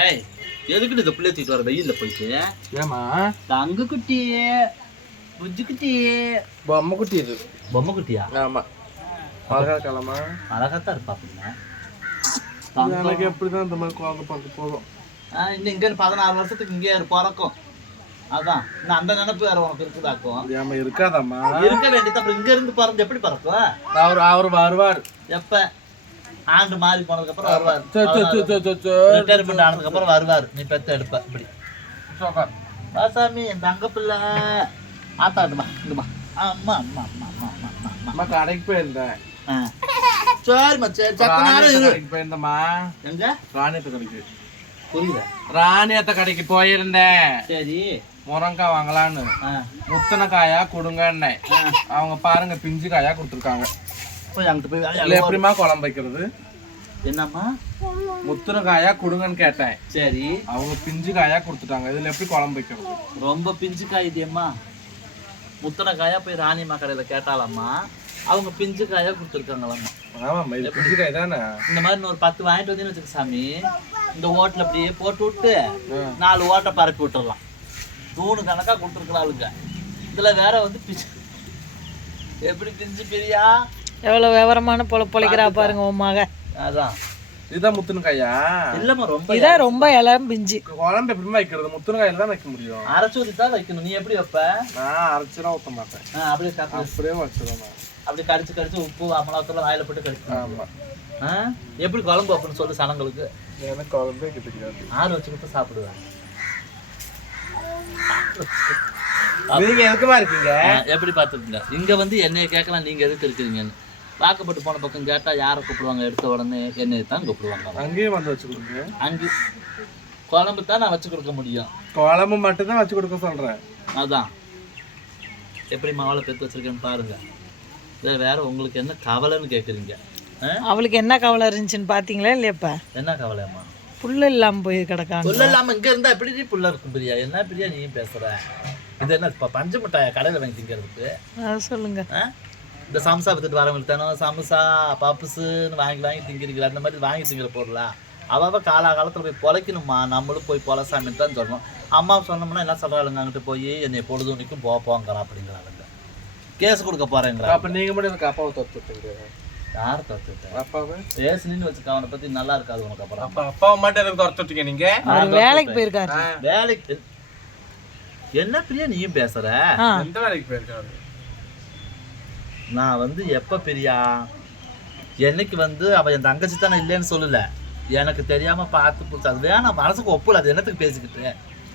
ஏய் எதுக்கு இந்த பிள்ளை தூக்கிட்டு வர வெயில்ல போயிட்டு. ஏமா தங்க குட்டி புஜ்ஜு குட்டி பொம்மை குட்டி இது. பொம்மை குட்டியா ஆமா அழகா இருக்காளம்மா அழகாத்தான் இருப்பா அப்படின்னா எனக்கு இந்த மாதிரி குழந்தை பார்த்து போதும் இன்னும் இங்க பதினாறு வருஷத்துக்கு இங்கே பிறக்கும். அதான். அந்த நினைப்பு வேற உனக்கு இருக்குதாக்கும்? ஏமா இருக்காதம்மா? இருக்க வேண்டியது அப்புறம் இங்க இருந்து பிறந்து எப்படி பிறக்கும்? அவர் அவர் வருவார். எப்ப? ஆண்டு மாறி போனதுக்கு அப்புறம் வருவார். ரிட்டையர்மெண்ட் ஆனதுக்கு அப்புறம் வருவார். நீ பெத்த எடுப்ப. இப்படி. வாசாமி இந்த அங்க பிள்ளை ஆத்தாடுமா இங்கம்மா. அம்மா அம்மா அம்மா அம்மா அம்மா அம்மா கடைக்கு போயிருந்தேன். சரிம்மா சரி சத்த நேரம் இரு. போயிருந்தம்மா. ராணியத்தை கடைக்கு. புரியுதா? ராணியத்தை கடைக்கு போயிருந்தேன். சரி. முரங்காய் வாங்கலான்னு. முத்தனக்காயா கொடுங்கன்னே அவங்க பாருங்க பிஞ்சு காயா கொடுத்துருக்காங்க. போய் அங்கிட்டு போய் இல்ல வேலையா எப்படிமா குழம்பு வைக்கிறது? என்னம்மா? முத்தின காயா கொடுங்கன்னு கேட்டேன். சரி. அவங்க பிஞ்சு காயா கொடுத்துட்டாங்க. இதுல எப்படி குழம்பு வைக்கிறது? ரொம்ப பிஞ்சு காயுதேம்மா முத்தனை காயா போய் ராணிம்மா கடையில கேட்டாலாம்மா அவங்க பிஞ்சு காயா கொடுத்துருக்காங்களாம்மா. ஆமாம்மா இது பிஞ்சு காய் தானே? இந்த மாதிரி இன்னொரு பத்து வாங்கிட்டு வந்தீங்கன்னு வச்சுக்க சாமி. இந்த ஓட்டில் அப்படியே போட்டு விட்டு. நாலு ஓட்டை பரப்பி விட்டுறலாம். தூணு கணக்கா கொடுத்துருக்கலாளுங்க இதுல வேற வந்து பிஞ்சு எப்படி பிஞ்சு பிரியா? எவ்வளவு விவரமான பொல பொழைக்கிறா பாருங்க உன் மக. அதான். இதுதான் முத்துன காயா இல்லம்மா ரொம்ப இதான் ரொம்ப இளம் பிஞ்சு. குழம்பு எப்படிமா வைக்கிறது? முத்துன காயில தான் வைக்க முடியும். அரைச்சு ஊத்தி தான் வைக்கணும். நீ எப்படி வைப்ப? நான் அரைச்சிலாம் ஊத்த மாட்டேன். அப்படியே அப்படியே வச்சிருவேன் அப்படி கடிச்சு கடிச்சு உப்பு அமலாத்துல வாயில போட்டு கடிச்சு ஆமா. ஆ? எப்படி குழம்பு வைப்பேன்னு சொல்லு சனங்களுக்கு. எனக்கு குழம்பே தெரியாது ஆறு வச்சு கொடுத்து சாப்பிடுவேன். நீங்க எதுக்குமா இருக்கீங்க? எப்படி பார்த்துருங்க இங்க வந்து என்னைய கேட்கலாம் நீங்க எதுக்கு இருக்கிறீங்கன்னு. வாக்கப்பட்டு போன பக்கம் கேட்டா யாரை கூப்பிடுவாங்க? எடுத்த உடனே என்னைய தான் கூப்பிடுவாங்க. அங்கேயும் வந்து வச்சு கொடுங்க. அஞ்சு குழம்பு தான் நான் வச்சு கொடுக்க முடியும். குழம்பு மட்டும் தான் வச்சு கொடுக்க சொல்றேன். அதான். எப்படி மாவளை பெற்று வச்சிருக்கேன்னு பாருங்க. இதை வேற உங்களுக்கு என்ன கவலைன்னு கேட்குறீங்க அவளுக்கு என்ன கவலை இருந்துச்சுன்னு பாத்தீங்களா இல்லையாப்பா என்ன கவலையம்மா புல்லு இல்லாம போய் கிடக்காங்க. புல்ல இல்லாம இங்க இருந்தா எப்படி நீ புல்ல இருக்கும் பிரியா? என்ன பிரியா நீ பேசுற? இது என்ன இப்ப பஞ்சு மிட்டாயா கடையில வாங்கி திங்கிறதுக்கு? அது சொல்லுங்க. ஆ? இந்த சம்சா வித்துட்டு வரவங்களுக்கு தானோ சமோசா பப்புஸுன்னு வாங்கி வாங்கி திங்கிறீங்களா? அந்த மாதிரி வாங்கி திங்கிற பொருளா? அவ காலாகாலத்தில் போய் பொழைக்கணுமா? நம்மளும் போய் பொழைசாமின்னு தான் சொல்லணும் அம்மா சொன்னோம்னா என்ன சொல்கிறாளுங்க அங்கிட்டு போய் என்னை பொழுதுனிக்கும் போ போங்கிறா அப்படிங்கிறாளுங்க. கேஸ் கொடுக்க போறேங்கிறா அப்ப நீங்க மட்டும் எனக்கு அப்பாவை தத்து விட்டுங்க யார் தத்துட்டேன் அப்பாவை? பேசுனின்னு வச்சுக்க அவனை பத்தி நல்லா இருக்காது உனக்கு அப்புறம். அப்ப அப்பாவை மட்டும் எனக்கு துரத்து விட்டீங்க நீங்க? அவர் வேலைக்கு போயிருக்காரு. வேலைக்கு என்ன பிரியா நீயும் பேசுற? ஆ. எந்த வேலைக்கு போயிருக்காரு? நான் வந்து எப்ப பிரியா? என்னைக்கு வந்து அவ என் தங்கச்சி தானே இல்லைன்னு சொல்லல. எனக்கு தெரியாம பார்த்து பிடிச்சா அது வேணாம் மனசுக்கு ஒப்புல அது என்னத்துக்கு பேசிக்கிட்டு?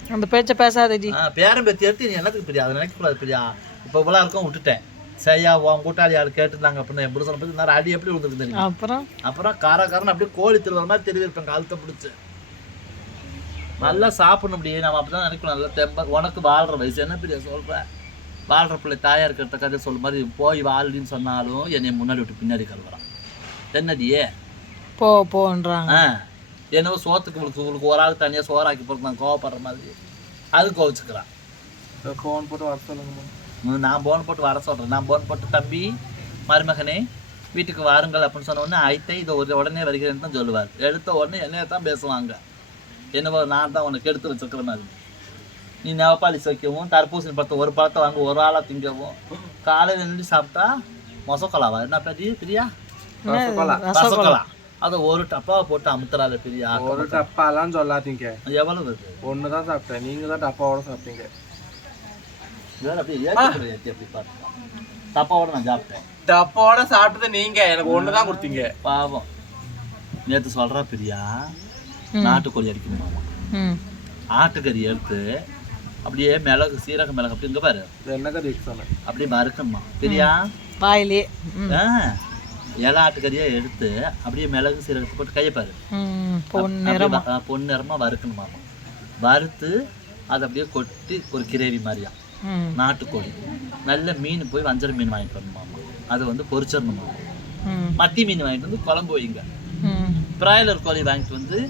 அந்த பேச்ச பேசாதடி ஆ, பேரன் பேத்தி எடுத்து நீ என்னத்துக்கு பிரியா? அதை நினைக்கக்கூடாது பிரியா. இப்போ இவ்வளோ இருக்கும் விட்டுட்டேன். சரியா உன் கூட்டாளி ஆள் கேட்டுருந்தாங்க அப்படின்னு என் புருஷனை நான் அடி எப்படி விழுந்துருக்கு தெரியும்? அப்புறம்? அப்புறம் காரக்காரன் அப்படியே கோழி திருவற மாதிரி தெரிவிப்பேன் காலத்தை பிடிச்சி. நல்லா சாப்பிடணும் அப்படியே நம்ம அப்படிதான் நினைக்கணும். நல்லா தெம்ப உனக்கு வாழ்ற வயசு. என்ன பிரியா சொல்ற? வாழ்ற பிள்ளை தாயா இருக்கிறத கதை சொல்ற மாதிரி போய் வாழ்டின்னு சொன்னாலும் என்னை முன்னாடி விட்டு பின்னாடி கழுவுறான். என்னடியே போ போன்றாங்க. ஆ என்னவோ சோத்துக்கு உங்களுக்கு உங்களுக்கு ஒரு ஆள் தனியாக சோறாக்கி போட்டு நான் கோவப்படுற மாதிரி. அது கோவிச்சுக்கிறான். ஃபோன் போட்டு வர சொல்லுங்கம்மா ம், நான் போன் போட்டு வர சொல்கிறேன் நான் போன் போட்டு தம்பி மருமகனே வீட்டுக்கு வாருங்கள் அப்படின்னு சொன்ன உடனே ஐத்தை இது ஒரு உடனே வருகிறேன்னு தான் சொல்லுவார். எடுத்த உடனே என்னைய தான் பேசுவாங்க. என்னவோ நான் தான் உனக்கு எடுத்து வச்சுருக்கிற மாதிரி. நீ நவப்பாலிஸ் வைக்கவும் தர்பூசணி பழத்தை ஒரு பழத்தை வாங்க ஒரு ஆளாக திங்கவும். காலையில் நின்று சாப்பிட்டா மொசக்கொலாவா என்ன பெரிய? பிரியா. ரசகொலா அதை ஒரு டப்பாவை போட்டு அமுத்துறாள் பிரியா. ஒரு டப்பாலாம் சொல்லாதீங்க. எவ்வளவு இது ஒன்று தான் சாப்பிட்டேன். நீங்க தான் டப்பாவோட சாப்பிட்டீங்க. வேற அப்படியே ஏற்றி ஏற்றி அப்படி பார்த்து டப்பாவோட நான் சாப்பிட்டேன். டப்பாவோட சாப்பிட்டது நீங்க. எனக்கு ஒன்று தான் கொடுத்தீங்க. பாவம். நேற்று சொல்கிறா பிரியா நாட்டுக்கோழி அடிக்கணுமாமா. ம். ஆட்டுக்கறி எடுத்து அப்படியே மிளகு சீரக மிளகு அப்படி இங்கே பாரு. அப்படியே வறுக்கணுமா. பிரியா வாயிலே. ம். ஆ இலை ஆட்டுக்கறியை எடுத்து அப்படியே மிளகு சீரகத்தை போட்டு கையை பாரு. ம் பொன் அப்படியே நிறமா. வ- ஆ, பொன்னிறமா வறுக்கணுமாமா வறுத்து அதை அப்படியே கொட்டி ஒரு கிரேவி மாதிரியா. நாட்டுக்கோழி. நல்ல மீன் போய் வஞ்சர மீன் வாங்கிட்டு வரணுமாமா அதை வந்து பொரிச்சிடணுமாமா மத்தி மீன் வாங்கிட்டு வந்து குழம்பு வைங்க. ம். பிராய்லர் கோழி வாங்கிட்டு வந்து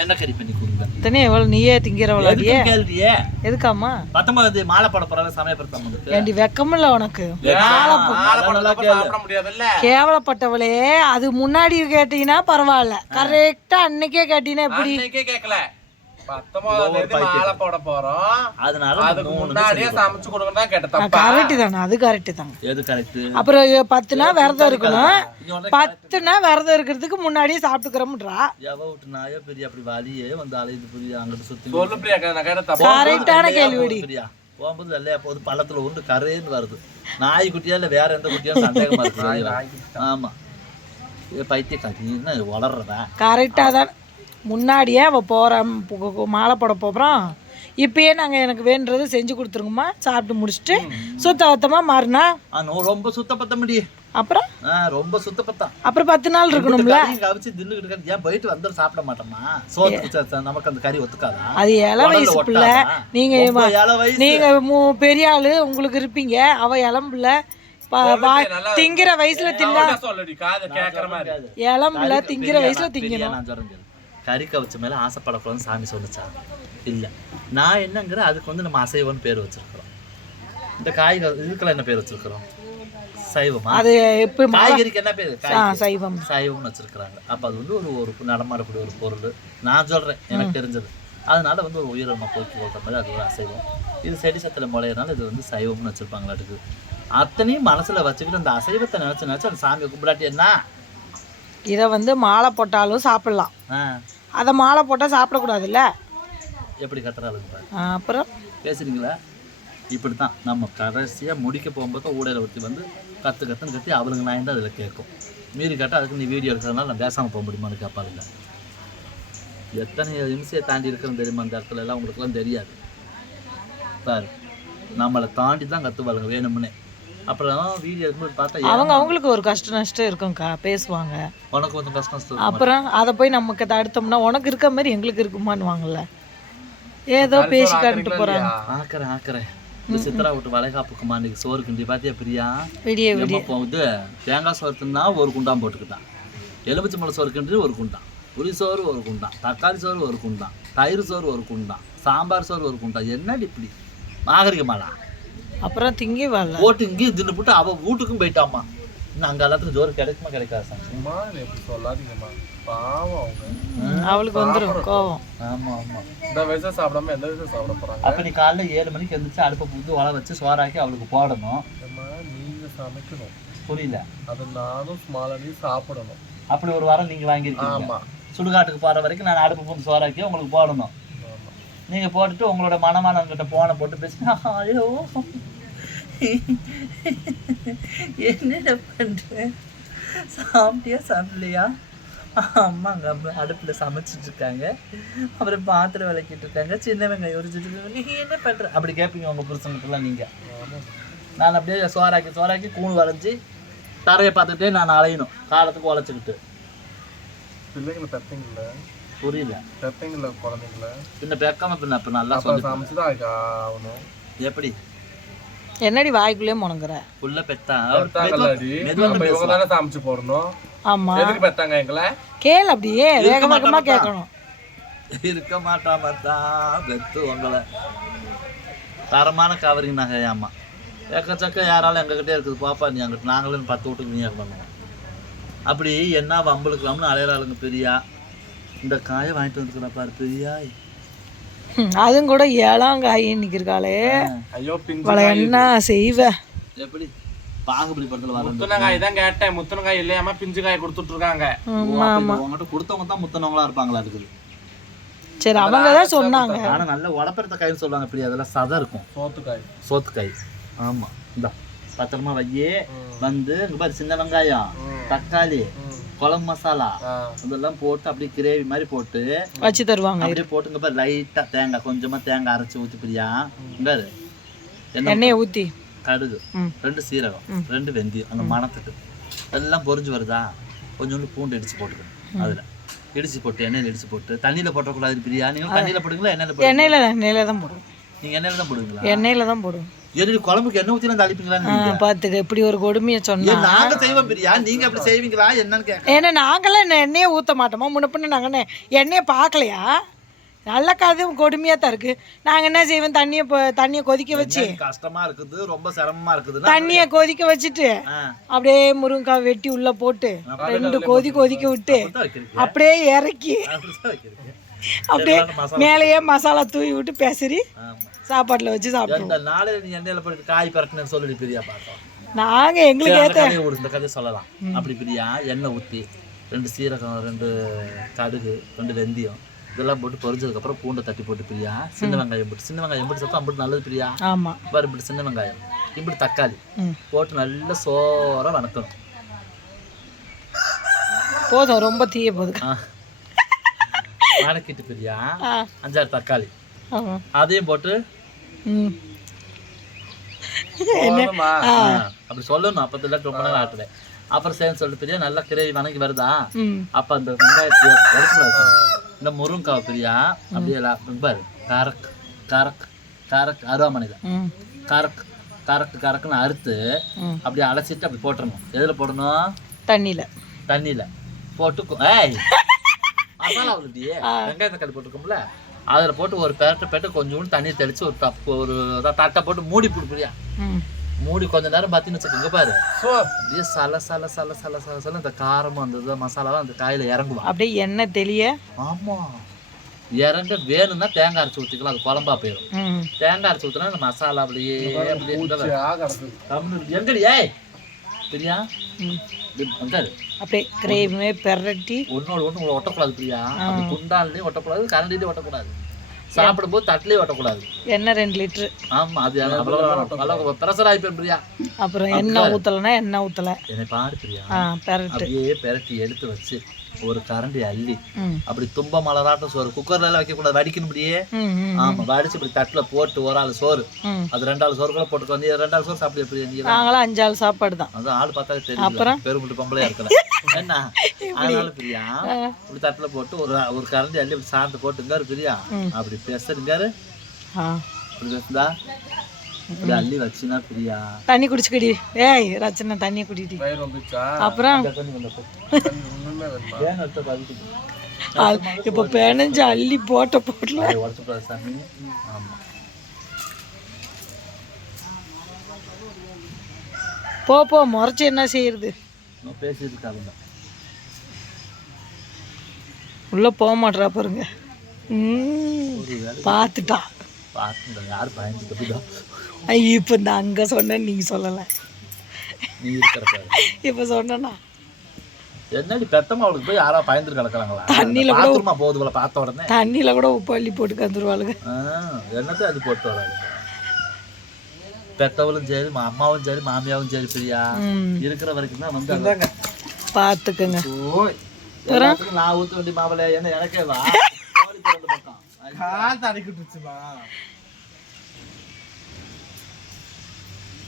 எண்ணெய் கறி பண்ணி கொடுங்க? இத்தனை எவ்வளோ நீயே திங்கிறவளாடியே எதுக்கு கேள்வியே? எதுக்காம்மா? பத்தொன்பது மாலை போட போறாங்க சமயப்படுத்த ஏண்டி வெக்கமில்ல உனக்கு? சாப்பிட முடியாதுல்ல. கேவலப்பட்டவளே அது முன்னாடி கேட்டீங்கன்னா பரவாயில்ல. கரெக்டா அன்னைக்கே கேட்டீங்கன்னா எப்படி? அன்னைக்கே கேட்கல. கரெக்டு கரெக்டு கரெக்ட் அப்புறம் பத்து நாள் விரதம் இருக்கணும் பத்து நாள் விரதம் இருக்கிறதுக்கு முன்னாடியே சாப்பிட்டுக்கிறோம்ன்றா எவ விட்டு நாயோ பெரிய அப்படி வலியே வந்து அலையுது புரியா அங்கிட்டு சுத்தி சொல்லு பிரியா நான் கேட்ட தப்பா கரெக்டான கேள்விடி போகும்போது வெள்ளையா போகுது பள்ளத்துல உண்டு கரையன்னு வருது நாய் குட்டியா இல்ல வேற எந்த குட்டியா சந்தேகமா இருக்கு ஆமா இது பைத்திய இது வளர்றதா கரெக்டாக தான் முன்னாடியே அவள் போகிற மாலை போட போகிறோம் இப்பயே நாங்கள் எனக்கு வேண்டுறது செஞ்சு கொடுத்துருங்கம்மா. சாப்பிட்டு முடிச்சுட்டு சுத்தபத்தமாக மாறினா? ஆ, நோ- ரொம்ப சுத்த பத்த முடியும் அப்புறம்? ரொம்ப சுத்த பத்தம். அப்புறம் பத்து நாள் இருக்கணும்ல? கவிச்சு தின்னுக்கிட்டு இருக்க ஏன் போயிட்டு வந்து சாப்பிட மாட்டோமா? சோத்துக்கு சே- சே- நமக்கு அந்த கறி ஒத்துக்காதா? அது இள வயசு பிள்ளை? நீங்கள் ரொம்ப இள வயசு. நீங்க மூ பெரிய ஆளு உங்களுக்கு இருப்பீங்க. அவ இளம்புல திங்கிற வயசுல தின்னா சொல்லடி காது கேக்குற மாதிரி. இளம்புல திங்கிற வயசுல திங்கணும். நான் சொல்றேன் கேளு. கறி கவிச்ச மேல ஆசைப்படக்கூடாதுன்னு சாமி சொன்னுச்சா இல்ல. நான் என்னங்கிற அதுக்கு வந்து நம்ம அசைவம்னு பேர் வச்சிருக்கிறோம். இந்த காய்கறி இதுக்கெல்லாம் என்ன பேர் வச்சிருக்கிறோம்? சைவமா? அது இப்ப காய்கறிக்கு என்ன பேர்? சைவம். சைவம்னு வச்சிருக்கிறாங்க. அப்ப அது வந்து ஒரு ஒரு நடமாடக்கூடிய ஒரு பொருள். நான் சொல்றேன் எனக்கு தெரிஞ்சது. அதனால வந்து ஒரு உயிரினமா போக்கி போடுற மாதிரி அது ஒரு அசைவம். இது செடி சத்துல முளையறனால இது வந்து சைவம்னு வச்சிருப்பாங்களாட்டுக்கு. அத்தனையும் மனசுல வச்சுக்கிட்டு அந்த அசைவத்தை நினைச்சு நினைச்சு அந்த சாமியை கும்பிடாட்டி என்ன? இதை வந்து மாலை போட்டாலும் சாப்பிடலாம். ஆ, அதை மாலை போட்டால் சாப்பிடக்கூடாதுல்ல? எப்படி. ஆ, அப்புறம்? பேசுறீங்களா? இப்படி தான் நம்ம கடைசியாக முடிக்க போகும்போது ஊடையில் ஒருத்தி வந்து கற்று கத்துன்னு கத்தி அவளுங்க நான் தான் அதில் கேட்கும். மீறி கேட்டால் அதுக்கு நீ வீடியோ எடுக்கிறதுனால நான் பேசாமல் போக முடியுமான்னு கேட்பாளுங்க. எத்தனை நிமிஷத்தை தாண்டி இருக்கிறோம் தெரியுமா? அந்த இடத்துல எல்லாம் உங்களுக்குலாம் தெரியாது. பாரு. நம்மளை தாண்டி தான் கற்றுவாளுங்க வேணும்னே. அப்புறம் வீடியோ எடுக்கும்போது பார்த்தா அவங்க அவங்களுக்கு ஒரு கஷ்ட நஷ்டம் இருக்கும்க்கா பேசுவாங்க. உனக்கு கொஞ்சம் கஷ்டம் நஷ்டம் அப்புறம் அதை போய் நமக்கு தடுத்தோம்னா உனக்கு இருக்க மாதிரி எங்களுக்கு இருக்குமான்னுவாங்கல்ல. ஏதோ பேசி காட்டிட்டு போறாங்க. ஆக்கிறேன் ஆக்கிறேன். இந்த சித்ரா விட்டு வளைகாப்புக்குமா இன்னைக்கு சோறு கிண்டி பார்த்தியா பிரியா? விடிய விடிய. போகுது தேங்காய் சோறு தின்னா ஒரு குண்டான் போட்டுக்கிட்டான். எலுமிச்சம்பழம் சோறு கிண்டி ஒரு குண்டான். புளி சோறு ஒரு குண்டான். தக்காளி சோறு ஒரு குண்டான். தயிர் சோறு ஒரு குண்டான். சாம்பார் சோறு ஒரு குண்டான். என்னடி இப்படி? நாகரிகமாடா அப்புறம் திங்கி வரல. போட்டு இங்கேயும் தின்னு போட்டு அவள் வீட்டுக்கும் போயிட்டாம்மா. இன்னும் அங்கே எல்லாத்துக்கும் ஜோறு கிடைக்குமா கிடைக்காது சாமி? சும்மா எப்படி சொல்லாதீங்கம்மா. பாவம் அவங்க. அவளுக்கு வந்துடும் கோவம். ஆமாம் ஆமாம் இந்த வயசுல சாப்பிடாம எந்த வயசுல சாப்பிட போறாங்க? அப்போ நீ காலைல ஏழு மணிக்கு எழுந்திரிச்சு அடுப்பை புது வள வச்சு சோறாக்கி அவளுக்கு போடணும். அம்மா, நீங்க சமைக்கணும். புரியல. அது நானும் ஸ்மாலனையும் சாப்பிடணும். அப்படி ஒரு வாரம் நீங்கள் வாங்கியிருக்கீங்க. ஆமா. சுடுகாட்டுக்கு போகிற வரைக்கும் நான் அடுப்பு புது சோறாக்கி உங்களுக்கு போடணும். ஆமா. நீங்க போட்டுட்டு உங்களோட மனமானவங்கிட்ட போனை போட்டு பேசி ஐயோ. என்னடா பண்ற? சாப்பிட்டியா சாப்பிடலையா? அம்மாங்க அம்மா அடுப்பில் சமைச்சிட்டு இருக்காங்க. அப்புறம் பாத்திரம் விளக்கிட்டு இருக்காங்க. சின்ன வெங்காயம் உரிச்சிட்டு நீ என்ன பண்ற? அப்படி கேட்பீங்க உங்க புருஷங்கிட்டலாம் நீங்க. நான் அப்படியே சோறாக்கி சோறாக்கி கூண் வரைஞ்சி தரையை பார்த்துட்டே நான் அலையணும். காலத்துக்கு உழைச்சிக்கிட்டு. பிள்ளைங்களை பெத்தீங்கல்ல புரியல. பெத்தீங்கல்ல குழந்தைங்கள? பின்ன பேக்காம பின்ன அப்ப நல்லா சமைச்சுதான் அதுக்கு ஆகணும். எப்படி? என்னடி வாய்க்குள்ளே முணங்குற? புள்ள பெத்தா. பெத்தாங்கல்லடி மெதுவா அப்ப இவங்க தானே சமைச்சு போடணும். ஆமா. எதுக்கு பெத்தாங்க எங்களை? கேள் அப்படியே வேக மாட்டா வேகமா மாட்டா. கேட்கணும். இருக்க மாட்டாம தான் பெத்து உங்களை. தரமான கவரிங் நகையாமா எக்கச்சக்க யாராலும் எங்ககிட்டே இருக்குது. பாப்பா நீ அங்கிட்டு நாங்களும் பத்து வீட்டுக்கு நீ பண்ணுவோம் அப்படி என்ன வம்பளுக்கலாம்னு அலையிறாளுங்க பெரியா. இந்த காயை வாங்கிட்டு வந்துக்கிறா பாரு பெரியா ம், அதுவும் கூட ஏழாங்காய் இருக்காளே ஐயோ பிஞ்சு அவளை என்ன செய்வ? எப்படி? பாகுபலி படத்துல வர முத்துனங்காய் தான் கேட்டேன். முத்துனங்காய் இல்லையாம பிஞ்சு காய் கொடுத்துட்டு இருக்காங்க உங்ககிட்ட கொடுத்தவங்க தான் முத்தனவங்களா இருப்பாங்களா இருக்குது சரி அவங்க தான் சொன்னாங்க. ஆனா நல்ல உடப்பெடுத்த காய்னு சொல்லுவாங்க இப்படி அதெல்லாம் சதை இருக்கும். சோத்துக்காய். சோத்துக்காய். ஆமா. இந்த பத்திரமா வையே. வந்து இங்க பாரு சின்ன வெங்காயம் தக்காளி குழம்பு மசாலா ஆ. இதெல்லாம் போட்டு அப்படியே கிரேவி மாதிரி போட்டு வச்சு தருவாங்க. அப்படியே போட்டு இங்க பாரு லைட்டா தேங்காய் கொஞ்சமா தேங்காய் அரைச்சு ஊத்தி பிரியா பாரு. எண்ணெயை ஊத்தி. கடுகு. ரெண்டு சீரகம் ரெண்டு வெந்தயம் அந்த மணத்துக்கு. எல்லாம் பொரிஞ்சு வருதா? கொஞ்சோண்டு பூண்டு இடிச்சு போட்டுக்கணும் அதுல. இடிச்சு போட்டு எண்ணெயில் இடிச்சு போட்டு தண்ணியில போட்டக்கூடாது பிரியா நீங்க தண்ணியில போடுங்களா எண்ணெயில எண்ணெயில எண்ணெயில தான் போடுவோம். நீங்க எண்ணெயில தான் போடுவீங்களா? எண்ணெயில தான் போடுவோம். என்னடி குழம்புக்கு வந்து அழிப்பீங்களான்னு நீங்க? பார்த்துக்க இப்படி ஒரு கொடுமையை சொன்னா. நாங்க செய்வோம் பிரியா நீங்க அப்படி செய்வீங்களா? என்னன்னு கேட்க ஏன்னா நாங்களாம் என்ன எண்ணெயே ஊற்ற மாட்டோமா? முன்ன பின்ன நாங்கள் என்ன எண்ணெயை பார்க்கலையா? நல்ல கதையும் கொடுமையாக தான் இருக்குது நாங்கள் என்ன செய்வோம்? தண்ணியை தண்ணியை கொதிக்க வச்சு. கஷ்டமா இருக்குது ரொம்ப சிரமமா இருக்குதுன்னா தண்ணியை கொதிக்க வச்சுட்டு அப்படியே முருங்கைக்காய் வெட்டி உள்ளே போட்டு ரெண்டு கொதி கொதிக்க விட்டு அப்படியே இறக்கி அப்படியே மேலேயே மசாலா தூவி விட்டு பேசரி ஆமா. சாப்பாட்டில் வச்சு சாப்பிடுவோம் இந்த நாளே நீ எண்ணெயில போட்டு காய் பறக்கணும்னு சொல்லி பிரியா பார்த்தோம். நாங்கள் எங்களுக்கு ஏற்ற விடு, இந்த கதையை சொல்லலாம். அப்படி பிரியா எண்ணெய் ஊற்றி ரெண்டு சீரகம் ரெண்டு கடுகு ரெண்டு வெந்தயம் இதெல்லாம் போட்டு பொரிஞ்சதுக்கப்புறம் பூண்டை தட்டி போட்டு பிரியா. சின்ன வெங்காயம் போட்டு சின்ன வெங்காயம் போட்டு சாப்பிட்டா அப்படி நல்லது பிரியா? ஆமாம் பாரு இப்படி சின்ன வெங்காயம் இப்படி தக்காளி. போட்டு நல்லா சோறா வணக்கணும். போதும் ரொம்ப தீய போகுது ஆ. வணக்கிட்டு பிரியா. அஞ்சாறு தக்காளி. அதையும் போட்டு அப்படி சொல்லணும். அப்போ இல்லை ரொம்ப நேரம் ஆட்டுல அப்புறம் சேர்ந்து சொல்லிட்டு பிரியா நல்லா கிரேவி வணங்கி வருதா? அப்போ அந்த வெங்காயத்தை இந்த முருங்காய் பிரியா அப்படியே பாரு. கரக் கரக் கரக் அருவாமனையில் ம். கரக் கரக்கு கரக்குன்னு அறுத்து அப்படியே அலசிட்டு அப்படி போட்டுறணும். எதில் போடணும்? தண்ணியில். தண்ணியில். போட்டு கொ- ஏய்! மசாலா வெங்காயம் தக்காளி போட்டுருக்கோம்ல. அதில் போட்டு ஒரு பெரட்டை பெட்டு கொஞ்சோண்டு தண்ணி தெளித்து ஒரு கப் ஒரு இதாக தட்டை போட்டு மூடி பிடிப்பியா ம். மூடி கொஞ்ச நேரம் பார்த்தீங்கன்னு வச்சுக்கோங்க பாரு. சோ, அப்படியே சல சல சல சல சல சல இந்த காரமும் அந்த இது மசாலாவும் அந்த காயில் இறங்குவான் அப்படியே எண்ணெய் தெளிய? ஆமா. இறங்க வேணும்னா தேங்காய் அரைச்சி ஊற்றிக்கலாம் அது குழம்பா போயிடும் தேங்காய் அரைச்சி ஊற்றினா அந்த மசாலா அப்படியே அப்படியே எங்கடி ஏய் இது வந்தாரு அப்படியே கிரேவி பெரட்டி. ஒன்னோட ஒன்று ஒட்டக்கூடாது பிரியா. குண்டான்லேயும் ஒட்டக்கூடாது கரண்டிலையும் ஒட்டக்கூடாது. சாப்பிடும்போது தட்டுலேயும் ஒட்டக்கூடாது. எண்ணெய் ரெண்டு லிட்ரு ஆமா அது அவ்வளோ ப்ரெஷர் ஆகிப்பேன் பிரியா. அப்புறம் எண்ணெய் ஊற்றலைன்னா எண்ணெய் ஊற்றலை என்னை பாரு பிரியா. ஆ பெரட்டு. அப்படியே பெரட்டி எடுத்து வச்சு ஒரு கரண்டி அள்ளி. அப்படி தும்ப மலராட்டம் சோறு. குக்கர்ல எல்லாம் வைக்கக்கூடாது. வடிக்கணும்படியே. ஆமா வடிச்சு இப்படி தட்டுல போட்டு ஒரு ஆள் சோறு. அது ரெண்டாள் சோறு கூட போட்டுக்கோ. நீ ரெண்டாள் சோறு சாப்பிடு எப்படி? நாங்களாம் அஞ்சாள் சாப்பாடு தான். அது ஆள் பார்த்தா தெரியும் பெருமுட்டு பொம்பளையா இருக்கல. என்ன? அதனால பிரியா? இப்படி தட்டுல போட்டு ஒரு ஒரு கரண்டி அள்ளி இப்படி சாந்து போட்டுங்காரு பிரியா? அப்படி பேசுறீங்காரு ஆ. இப்படி பேசுதா? இப்படி அள்ளி வச்சுனா பிரியா? தண்ணி குடிச்சுக்கடி. ஏய் ரச்சனை தண்ணி குடிடி? அப்புறம்? இப்போ பிணைஞ்சு அள்ளி போட்ட போட்டல போ போ முறைச்சி என்ன செய்யறது? உள்ளே போக மாட்றா பாருங்க. பார்த்துட்டா பார்த்து யார் பயந்துட்டு இப்போ இந்த அங்கே சொன்னேன்னு நீங்கள் சொல்லலை. நீ இருக்கிற பாரு. இப்போ சொன்னேன்னா. என்னடி பெத்தமா அவளுக்கு போய் யாரா பயந்துட்டு கிடக்குறாங்களா? தண்ணியில கூட பாத்ரூமா போகுதுல பார்த்த உடனே. தண்ணியில் கூட உப்பு அள்ளி போட்டு கந்துருவாளுங்க என்னத்தை அது போட்டு வராது பெத்தவளும் சரி அம்மாவும் சரி மாமியாவும் சரி பிரியா. இருக்கிற வரைக்கும் தான் வந்து பார்த்துக்குங்க நான் ஊத்த வேண்டிய மாவளை என்ன எனக்கே வா. ஓடி போய் அந்த பக்கம். கால் தடிக்கிட்டுச்சுமா.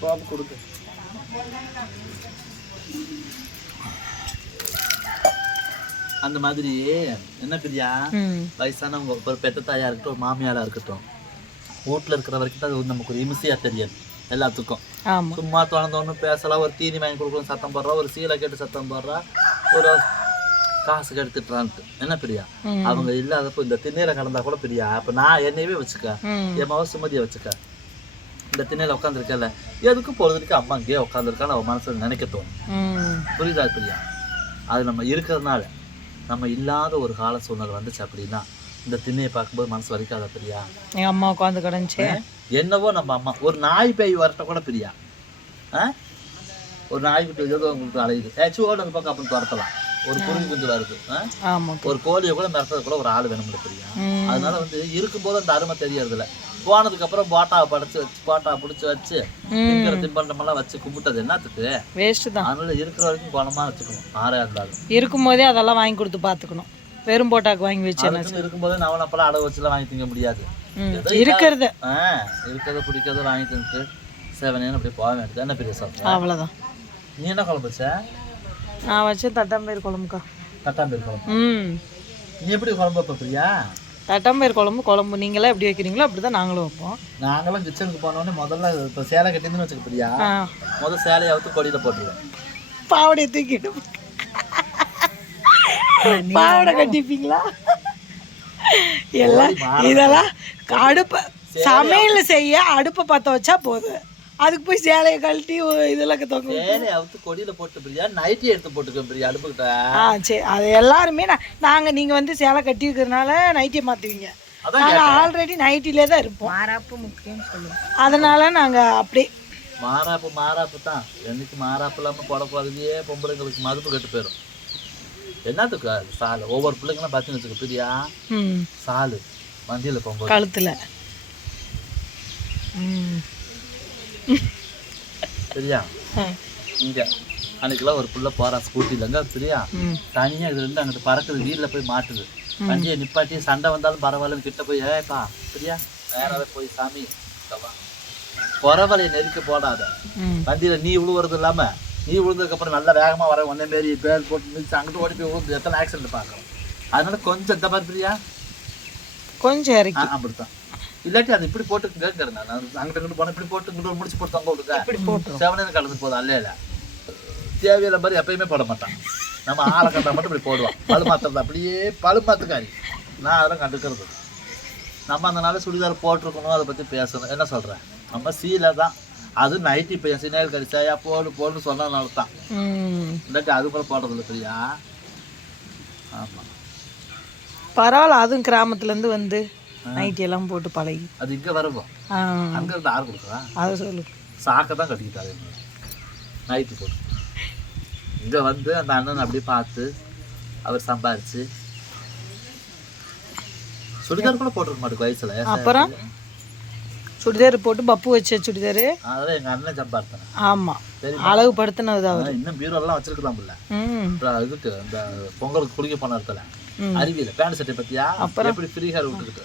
பாப்பு கொடுக்கு. அந்த மாதிரி என்ன பிரியா? வயசானவங்க ஒரு பெத்த தாயா இருக்கட்டும் ஒரு மாமியாரா இருக்கட்டும் வீட்டில் இருக்கிற வரைக்கும் அது நமக்கு ஒரு இமிசையா தெரியாது எல்லாத்துக்கும். சும்மா திறந்தோன்னு பேசலாம் ஒரு தீனி வாங்கி கொடுக்கணும் சத்தம் போடுறா ஒரு சீலை கேட்டு சத்தம் போடுறா ஒரு காசு கெடுத்துட்டுறான்ட்டு என்ன பிரியா. அவங்க இல்லாதப்போ இந்த திண்ணையில கடந்தா கூட பிரியா? அப்ப நான் என்னையவே வச்சுக்க. என் மக சுமதியை வச்சுக்க. இந்த திண்ணையில உட்காந்துருக்கல எதுக்கு பொழுதுக்கு அம்மா அங்கேயே உட்காந்துருக்கான்னு அவன் மனசுல நினைக்க தோணும். புரியுதா பிரியா? அது நம்ம இருக்கிறதுனால நம்ம இல்லாத ஒரு கால சூழ்நிலை வந்துச்சு அப்படின்னா இந்த திண்ணையை பார்க்கும்போது மனசு வலிக்காத பிரியா? எங்கள் அம்மா உட்காந்து கிடந்துச்சு. என்னவோ நம்ம அம்மா. ஒரு நாய் பேய் வரட்ட கூட பிரியா. ஆ? ஒரு நாய் குட்டி ஏதோ உங்களுக்கு அலையுது. ஏச்சும் ஓட அந்த பக்கம் அப்புறம் துரத்தலாம். ஒரு குருவி குஞ்சு வருது. ஒரு கோழியை கூட மிரட்டது கூட ஒரு ஆள் வேணும்ல பிரியா. அதனால வந்து இருக்கும்போது அந்த அருமை தெரியறதில்ல. போனதுக்கு அப்புறம் போட்டாவை படைச்சு வச்சு போட்டா பிடிச்சி வச்சு திங்கிற தின்பண்டமெல்லாம் வச்சு கும்பிட்டது. என்னத்துக்கு வேஸ்ட்டு தான். அதனால இருக்கிற வரைக்கும் குணமா வச்சுக்கணும். ஆறா இருந்தாலும் இருக்கும்போதே அதெல்லாம் வாங்கி கொடுத்து பார்த்துக்கணும். வெறும் போட்டாக்கு வாங்கி வச்சு இருக்கும்போதே நவனப்பெல்லாம் அடகு வச்சுலாம் வாங்கி திங்க முடியாது. இருக்கிறது. ஆ இருக்கிறத பிடிக்கிறத வாங்கி தின்ட்டு செவனேன்னு அப்படியே போக வேண்டியது என்ன பெரிய சாப்பிட்ற அவ்வளோதான் நீ என்ன குழம்பு வச்ச? நான் வச்சு தட்டாம்பேர் குழம்புக்கா. தட்டாம்பேர் குழம்பு. ம். நீ எப்படி குழம்பு வைப்ப பிரியா? தட்டம்பயிர் குழம்பு குழம்பு. நீங்களாம் எப்படி வைக்கிறீங்களோ அப்படி தான் நாங்களும் வைப்போம். நாங்களும் கிச்சனுக்கு போனோடனே முதல்ல இப்போ சேலை கட்டியிருந்துன்னு வச்சுக்க பிரியா. ஆ. முதல் சேலையை அவுத்து கொடியில் போட்டுருவேன். பாவடையை தூக்கிட்டு பாவடை கட்டிப்பீங்களா? எல்லாம் இதெல்லாம் அடுப்பை சமையல் செய்ய அடுப்பை பற்ற வச்சா போதும். அதுக்கு போய் சேலையை கழட்டி இதெல்லாம் தொங்க சேலையை அவுத்து கொடியில் போட்டு பிரியா? நைட்டி எடுத்து போட்டுக்கோ பிரியா அடுப்புக்கிட்ட ஆ சரி அது எல்லாருமே நான் நாங்கள் நீங்கள் வந்து சேலை கட்டி இருக்கிறதுனால நைட்டியை மாற்றுவீங்க அதான் நாங்கள் ஆல்ரெடி நைட்டிலே தான் இருப்போம். மாறாப்பு முக்கியம் சொல்லுவோம் அதனால நாங்கள் அப்படியே மாறாப்பு மாறாப்பு தான். என்னைக்கு மாறாப்பு இல்லாமல் போடக்கூடாதுயே பொம்பளைங்களுக்கு மதுப்பு கெட்டு போயிடும் என்னத்துக்கு அது சாலு? ஒவ்வொரு பிள்ளைங்களும் பார்த்தீங்கன்னு வச்சுக்க பிரியா. ம். சாலு. வண்டியில் போகும்போது கழுத்தில். ம். பிரியா இங்கே அன்னைக்கெல்லாம் ஒரு புள்ள போகிறான் ஸ்கூட்டிலங்க பிரியா ம். தனியாக இது இருந்து அங்கிட்டு பறக்குது. வீட்டில் போய் மாட்டுது. வண்டியை நிப்பாட்டி சண்டை வந்தாலும் பரவாயில்லன்னு கிட்ட போய் ஏப்பா பிரியா நேராவே போய் சாமி. குறவலையை நெருக்க போடாத. வண்டியில் நீ விழுவுறது இல்லாம நீ விழுந்ததுக்கப்புறம் நல்லா வேகமாக வர ஒன்னே மாரி பேர் போட்டு மிதிச்சு அங்கிட்டு ஓடி போய் விழுந்து எத்தனை ஆக்சிடென்ட் பார்க்கலாம் அதனால கொஞ்சம் இந்த மாதிரி பிரியா? கொஞ்சம் அப்படித்தான். இல்லாட்டி அது இப்படி போட்டு கேட்கறேன் நான். அங்கிட்ட இங்கிட்டு போனேன் இப்படி போட்டு இங்கிட்டு முடிச்சு போட்டு தொங்க விடுங்க. இப்படி போட்டுரும். செவனே கலந்து போதும். அல்ல இல்லை. தேவையில்ல மாதிரி எப்பயுமே போட மாட்டான். நம்ம ஆளை கண்டா மட்டும் இப்படி போடுவான். பழு மாத்துறது அப்படியே பழு மாத்துக்காரி. நான் அதெல்லாம் கண்டுக்கிறது இல்ல. நம்ம அந்த நாள் சுடிதார் போட்டிருக்கணும் அதை பற்றி பேசணும். என்ன சொல்கிறேன் நம்ம சீலை தான். அது நைட்டி இப்போ சின்ன கடிச்சாயா போடு போடுன்னு சொன்னதுனால தான். இல்லாட்டி அது கூட போடுறதில்ல பிரியா. ஆமாம் பரவாயில்ல அதுவும் கிராமத்துலேருந்து வந்து நைட்டி எல்லாம் போட்டு பழகி. அது இங்கே வருவோம் ஆ. அங்கே இருந்து யார் கொடுக்குறா அதை சொல்லு. சாக்கை தான் கட்டிக்கிட்டாரு நைட்டு போட்டு. இங்கே வந்து அந்த அண்ணன் அப்படியே பார்த்து அவர் சம்பாரிச்சு சுடிதார் கூட போட்டிருக்க மாட்டேங்க வயசுல. அப்புறம்? சுடிதார் போட்டு பப்பு வச்ச சுடிதார். அதெல்லாம் எங்கள் அண்ணன் சம்பாரித்தேன் ஆமாம் சரி அழகுபடுத்தினது அவர். இன்னும் பீரோலாம் வச்சிருக்கலாம் இல்ல இதுக்கு இந்த பொங்கலுக்கு குளிக்க போன இடத்துல. ம். அருவியில பேண்ட் சட்டை பத்தியா? எப்படி ஃப்ரீ ஹேர் விட்டுக்கிட்டு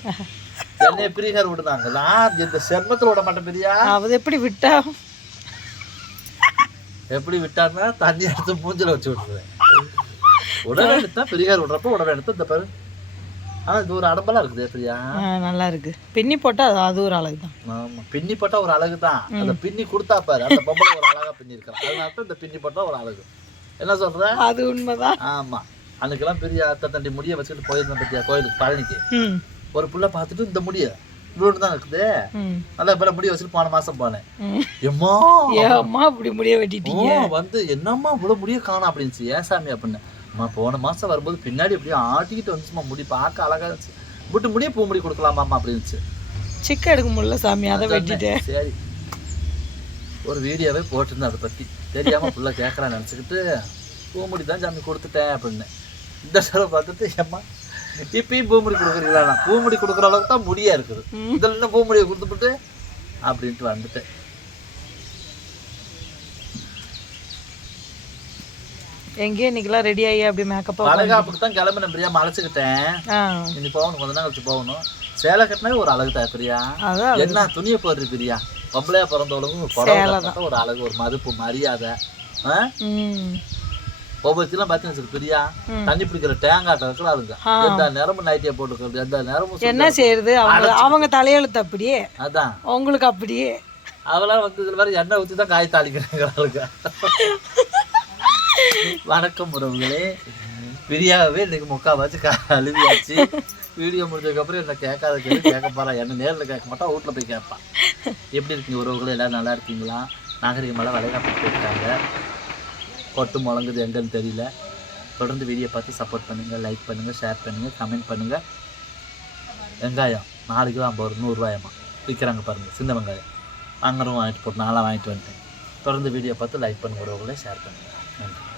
என்னைய ஃப்ரீ ஹேர் விட்டுனாங்க நான் இந்த செர்மத்தில் விட மாட்டேன் பிரியா? அது எப்படி விட்டா? எப்படி விட்டான்னா தண்ணி எடுத்து மூஞ்சில வச்சு விட்டுருவேன். உடனே எடுத்தா ஃப்ரீ ஹேர் விடுறப்ப உடனே எடுத்து இந்த பாரு. ஆனா இது ஒரு அடம்பெல்லாம் இருக்குது பிரியா? நல்லா இருக்கு. பின்னி போட்டா அது ஒரு அழகு தான் ஆமா பின்னி போட்டா ஒரு அழகு தான் அந்த பின்னி கொடுத்தா பாரு. அந்த பொம்பளை ஒரு அழகா பின்னி இருக்கிறான் அதனால தான் இந்த பின்னி போட்டா ஒரு அழகு. என்ன சொல்ற? அது உண்மைதான். ஆமா. அன்னைக்கெல்லாம் பெரிய அத்தை தண்டி முடிய வச்சுக்கிட்டு போயிருந்தேன் பத்தியா கோயிலுக்கு பழனிக்கு. ஒரு புள்ள பார்த்துட்டு இந்த முடிய இவ்வளோ தான் இருக்குது. நல்லா இப்ப முடிய வச்சுட்டு போன மாசம் போனேன். எம்மா! ஏம்மா இப்படி முடிய வெட்டிட்டீங்க? வந்து என்னம்மா இவ்வளவு முடிய காணும் அப்படின்னுச்சு ஏன் சாமி அப்படின்னு? அம்மா போன மாசம் வரும்போது பின்னாடி அப்படியே ஆட்டிக்கிட்டு வந்துச்சுமா முடி பார்க்க அழகா இருந்துச்சு. விட்டு முடிய பூ முடி கொடுக்கலாமாம்மா அப்படின்னுச்சு சிக்க எடுக்க முடியல சாமி அதை வெட்டிட்டேன் சரி. ஒரு வீடியோவே போட்டிருந்தேன் அதை பத்தி. தெரியாம புள்ள கேட்கலான்னு நினச்சிக்கிட்டு பூமுடி தான் சாமி கொடுத்துட்டேன் அப்படின்னு. இந்த தடவை பார்த்துட்டு ஏம்மா இப்பயும் பூமுடி கொடுக்குறீங்களா பூமுடி கொடுக்குற அளவுக்கு தான் முடியா இருக்குது. இதில் என்ன பூமுடியை கொடுத்துட்டு? அப்படின்ட்டு வந்துட்டேன். எங்கேயும் இன்னைக்கெல்லாம் ரெடி ஆகி அப்படி மேக்கப்பாக வளகாப்புக்கு தான் கிளம்பினேன் பிரியா மலைச்சுக்கிட்டேன் இனி போகணும் கொஞ்ச நாள் கழிச்சு போகணும். சேலை கட்டினாவே ஒரு அழகு தான் பிரியா. என்ன துணியை போடுறது பிரியா? பொம்பளையா பிறந்தவளுக்கும் ஒரு அழகு ஒரு மதிப்பு மரியாதை. ஆ ம் ஒவ்வொருத்தெல்லாம் பார்த்தீங்கன்னா பிரியா ம். தண்ணி பிடிக்கிற தேங்காய் இருக்கிறாருங்க. எந்த நேரமும் நைட்டியை போட்டுக்கிறது எந்த நேரமும் என்ன செய்யறது? அவங்க அவங்க தலையெழுத்து அப்படியே. அதான். உங்களுக்கு அப்படியே. அவெல்லாம் வந்து இதில் வேற எண்ணெய் ஊற்றி தான் காய் தாளிக்கிறாங்க வணக்கம் உறவுகளே. பிரியாவே இன்னைக்கு முக்காவாச்சு அழுவியாச்சு. வீடியோ முடிஞ்சதுக்கப்புறம் என்ன கேட்காத கேள்வி கேட்க போறா. என்ன நேரில் கேட்க மாட்டா வீட்டில் போய் கேட்பான் எப்படி இருக்கீங்க உறவுகளே? எல்லாரும் நல்லா இருக்கீங்களா? நாகரிகமெல்லாம் வளைகாப்பு போயிருக்காங்க கொட்டு முழங்குது எங்கன்னு தெரியல. தொடர்ந்து வீடியோ பார்த்து சப்போர்ட் பண்ணுங்கள் லைக் பண்ணுங்கள் ஷேர் பண்ணுங்கள் கமெண்ட் பண்ணுங்கள் வெங்காயம் நாலு கிலோ ஐம்பது ரூபா நூறுரூவாயம்மா விற்கிறாங்க பாருங்கள் சின்ன வெங்காயம். வாங்குறவங்க வாங்கிட்டு போட்டு நாளாக வாங்கிட்டு வந்துட்டேன். தொடர்ந்து வீடியோ பார்த்து லைக் பண்ணுங்க உறவுகளே ஷேர் பண்ணுங்கள் நன்றி.